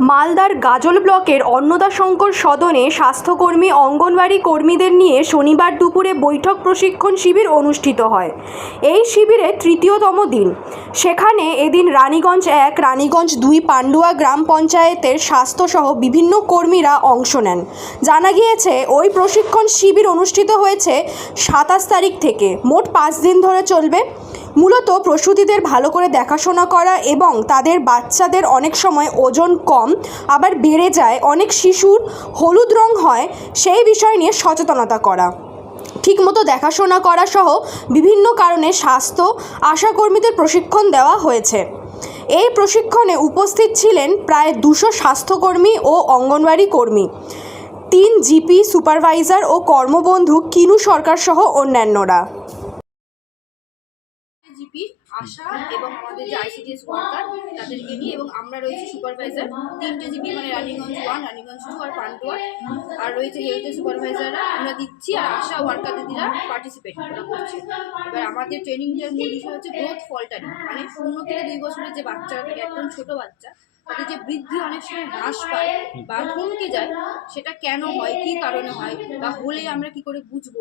মালদার গাজল ব্লকের অন্নদাশঙ্কর সদনে স্বাস্থ্যকর্মী, অঙ্গনওয়াড়ি কর্মীদের নিয়ে শনিবার দুপুরে বৈঠক প্রশিক্ষণ শিবির অনুষ্ঠিত হয়। এই শিবিরে তৃতীয়তম দিন। সেখানে এদিন রানীগঞ্জ এক, রানীগঞ্জ দুই, পান্ডুয়া গ্রাম পঞ্চায়েতের স্বাস্থ্যসহ বিভিন্ন কর্মীরা অংশ নেন। জানা গিয়েছে, ওই প্রশিক্ষণ শিবির অনুষ্ঠিত হয়েছে সাতাশ তারিখ থেকে। মোট পাঁচ দিন ধরে চলবে। মূলত প্রসূতিদের ভালো করে দেখাশোনা করা এবং তাদের বাচ্চাদের অনেক সময় ওজন কম, আবার বেড়ে যায়, অনেক শিশুর হলুদ রং হয়, সেই বিষয় নিয়ে সচেতনতা করা। ঠিকমতো দেখাশোনা করা সহ বিভিন্ন কারণে স্বাস্থ্য, আশাকর্মীদের প্রশিক্ষণ দেওয়া হয়েছে। এই প্রশিক্ষণে উপস্থিত ছিলেন প্রায় দুশো স্বাস্থ্যকর্মী ও অঙ্গনওয়াড়ি কর্মী, তিন জিপি সুপারভাইজার ও কর্মবন্ধু কিনু সরকার সহ অন্যান্যরা। আশা এবং আমাদের যে আইসিডিএস ওয়ার্কার তাদেরকে নিয়ে এবং আমরা রয়েছি সুপারভাইজার তিনটে জিবি মানে রানীগঞ্জ ওয়ান রানীগঞ্জ টু আর পান্ডুয়ার আর রয়েছে হেলথের সুপারভাইজাররা আমরা দিচ্ছি আর আশা ওয়ার্কার দিদিরা পার্টিসিপেট করছে। এবার আমাদের ট্রেনিংটার মূল বিষয় হচ্ছে গ্রোথ ফল্টারিং মানে শূন্য থেকে দুই বছরের যে বাচ্চা, একদম ছোটো বাচ্চা তাদের যে বৃদ্ধি অনেক সময় হ্রাস পায় বা থমকে যায় সেটা কেন হয় কি কারণে হয় বা হলে আমরা কি করে বুঝব?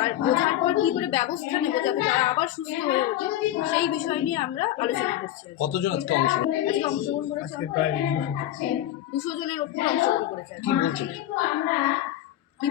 আর বোঝার পর কি করে ব্যবস্থা নেব যাতে তারা আবার সুস্থ হয়ে ওঠে সেই বিষয় নিয়ে আমরা আলোচনা করছি। কতজন আজকে অংশ আজকে অংশগ্রহণ করেছে দুশো জনের ওপর অংশগ্রহণ করেছে কি?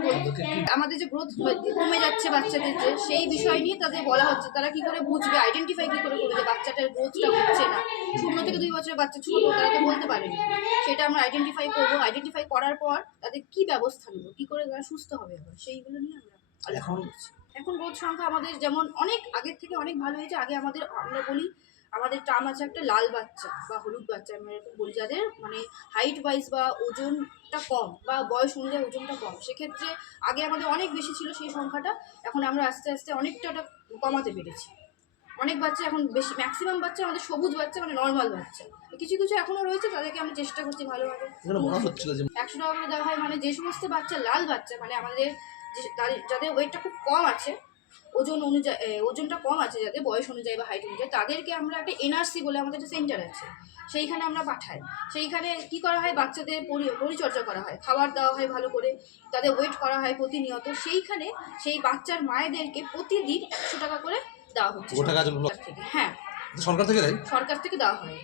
আমাদের যে গ্রোথ কমে যাচ্ছে বাচ্চাদের যে সেই বিষয় নিয়ে তাদের বলা হচ্ছে। তারা কি করে বুঝবে? আইডেন্টিফাই কি করে করবে যে বাচ্চাটার গ্রোথটা হচ্ছে না? শূন্য থেকে দুই বছরের বাচ্চা ছোট তারা তো বলতে পারেনি সেটা আমরা আইডেন্টিফাই করব। আইডেন্টিফাই করার পর তাদের কি ব্যবস্থা নেব? কি করে তারা সুস্থ হবে আবার? সেইগুলো নিয়ে আমরা আলোচনা করছি। এখন গ্রোথ সংখ্যা আমাদের যেমন অনেক আগের থেকে অনেক ভালো হয়েছে আগে আমাদের আমরা বলি আমাদের টার্ম আছে একটা লাল বাচ্চা বা হলুদ বাচ্চা আমরা এরকম বলি যাদের মানে হাইট ওয়াইজ বা ওজনটা কম বা বয়স অনুযায়ী ওজনটা কম। সেক্ষেত্রে আগে আমাদের অনেক বেশি ছিল সেই সংখ্যাটা এখন আমরা আস্তে আস্তে অনেকটা ওটা কমাতে পেরেছি। অনেক বাচ্চা এখন বেশি ম্যাক্সিমাম বাচ্চা আমাদের সবুজ বাচ্চা মানে নর্মাল বাচ্চা। কিছু কিছু এখনও রয়েছে তাদেরকে আমরা চেষ্টা করছি ভালোভাবে একশো টাকা করে দেওয়া হয় মানে যে সমস্ত বাচ্চা লাল বাচ্চা মানে আমাদের তাদের- যাদের ওয়েটটা খুব কম আছে ওজন অনুযায়ী ওজনটা কম আছে যাদের বয়স অনুযায়ী বা হাইট অনুযায়ী তাদেরকে আমরা একটা এনআরসি বলে আমাদের একটা সেন্টার আছে। সেইখানে আমরা পাঠাই। সেইখানে কি করা হয়? বাচ্চাদের পরি- পরিচর্যা করা হয়। খাবার দেওয়া হয় ভালো করে তাদের ওয়েট করা হয় প্রতিনিয়ত। সেইখানে সেই বাচ্চার মায়েদেরকে প্রতিদিন একশো টাকা করে দেওয়া হচ্ছে। হ্যাঁ। সরকার থেকে দেয়? সরকার থেকে দেওয়া হয়।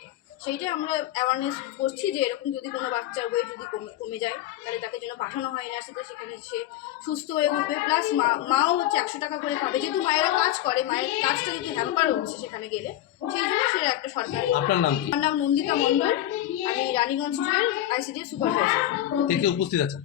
সেইটাই আমরা অ্যাওয়ারনেস করছি যে এরকম যদি কোনো বাচ্চার বই যদি কমে কমে যায় তাহলে তাকে যেন পাঠানো হয় না সেটা সেখানে সে সুস্থ হয়ে উঠবে। প্লাস মা মাও হচ্ছে একশো টাকা করে পাবে। যেহেতু মায়েরা কাজ করে মায়ের কাজটা যদি হ্যাম্পার হচ্ছে সেখানে গেলে সেই জন্য সেটা একটা সরকার। আপনার নাম আমার নাম নন্দিতা মণ্ডল। আমি রানীগঞ্জ আইসিডিএস সুপারভাইজার থেকে উপস্থিত আছেন?